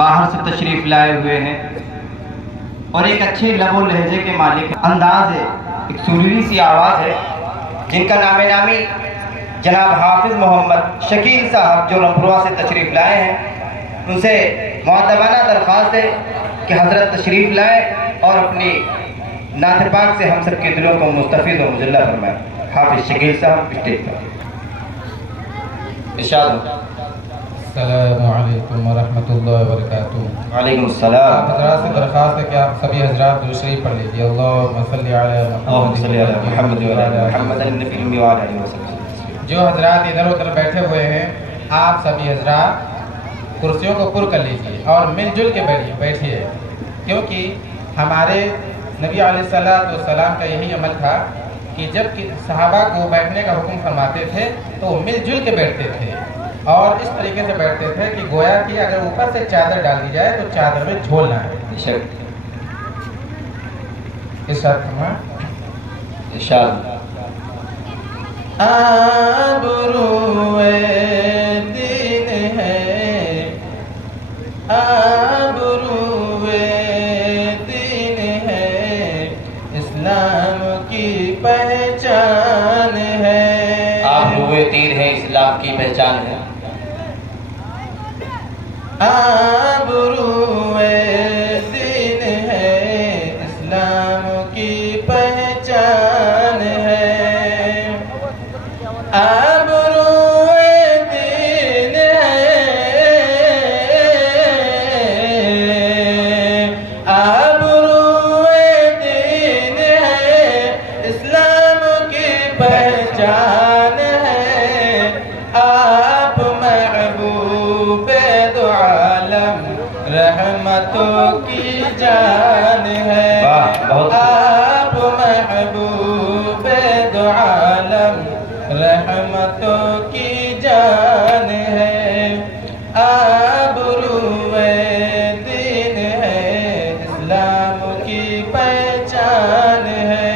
باہر سے تشریف لائے ہوئے ہیں اور ایک اچھے لب و لہجے کے مالک انداز ہے، ایک سریلی سی آواز ہے، جن کا نام نامی جناب حافظ محمد شکیل صاحب جو رمپورہ سے تشریف لائے ہیں، ان سے مؤدبانہ درخواست ہے کہ حضرت تشریف لائیں اور اپنی نعت پاک سے ہم سب کے دلوں کو مستفید و مجلہ فرمائیں۔ حافظ شکیل صاحب اسٹیج پر ارشاد ہو۔ السلام علیکم ورحمۃ اللہ وبرکاتہ۔ وعلیکم السلام۔ آپ حضرات سے درخواست ہے کہ آپ سبھی حضرات درود شریف پڑھ لیجیے۔ اللہم صلی علی محمد محمد النبی المی وعلی آلہ وسلم۔ جو حضرات ادھر ادھر بیٹھے ہوئے ہیں، آپ سبھی حضرات کرسیوں کو پر کر لیجیے اور مل جل کے بیٹھیے، کیونکہ ہمارے نبی علیہ السلام کا یہی عمل تھا کہ جب صحابہ کو بیٹھنے کا حکم فرماتے تھے تو وہ مل جل کے بیٹھتے تھے اور اس طریقے سے بیٹھتے تھے کہ گویا کہ اگر اوپر سے چادر ڈال دی جائے تو چادر میں جھول نہ ہے۔ ارشاد آبروئے دین ہے، آبروئے دین ہے، اسلام کی پہچان ہے۔ آبروئے دین ہے، اسلام کی پہچان ہے۔ آبروئے دین ہے، اسلام کی پہچان ہے۔ آبروئے دین ہے، آبروئے دین ہے، اسلام کی پہچان ہے۔ آپ محبوب دو عالم رحمتوں کی جان ہے۔ آپ محبوب دو عالم رحمتوں کی جان ہے۔ آبروئے دین ہے، اسلام کی پہچان ہے۔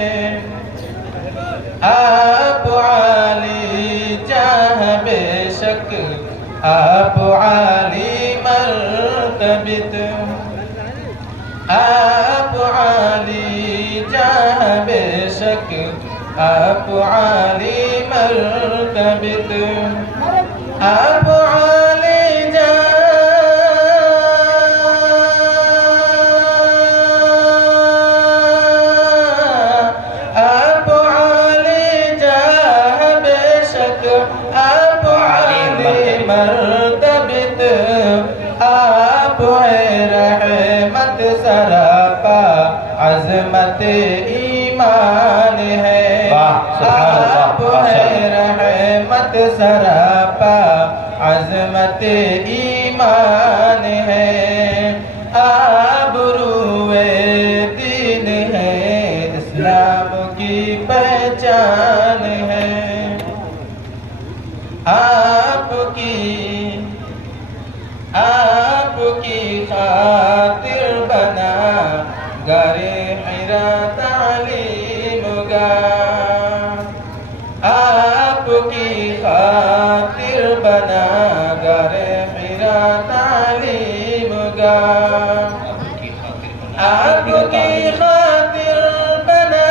آپ عالی جاہ بے شک، آپ عالی مرتبت، آپ عالی جاہ بے شک، آپ عالی مرتبت، آپ عالی جاہ، آپ عالی جاہ بے شک، آپ عالی مرتبت، آپ ہے رحمت سراپا، عظمت ایمان ہے۔ آپ ہے رحمت سراپا، عظمت ایمان ہے۔ آبروئے دین ہے، اسلام کی پہچان ہے۔ آپ کی خاطر بنا گر حرا تعلیم گاہ، آپ کی خاطر بنا گر حرا تعلیم گاہ، آپ کی خاطر بنا،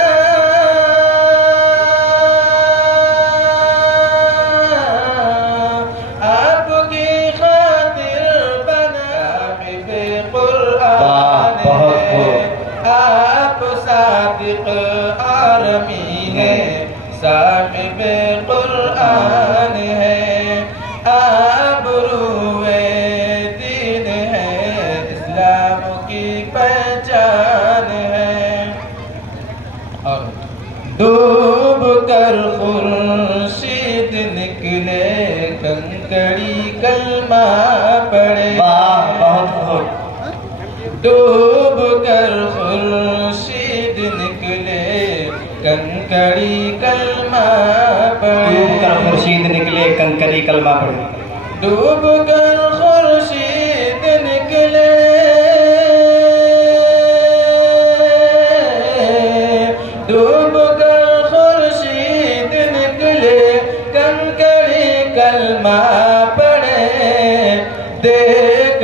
آپ کی خاطر بنا حفظ قرآن ہے۔ آپ صادق آرمی ہے، صاحب قرآن ہے۔ آبروئے دین ہے، اسلام کی پہچان ہے۔ اور ڈوب کر خورشید نکلے، کنکڑی کلمہ پڑھے۔ ڈوب کر خورشید نکلے، کنکڑی کلمہ پڑھے۔ ڈوب کر خورشید نکلے، کنکری کلمہ پڑھے۔ ڈوب کر خورشید نکلے، ڈوب کر خورشید نکلے، کنکڑی کلمہ پڑھے۔ دیکھ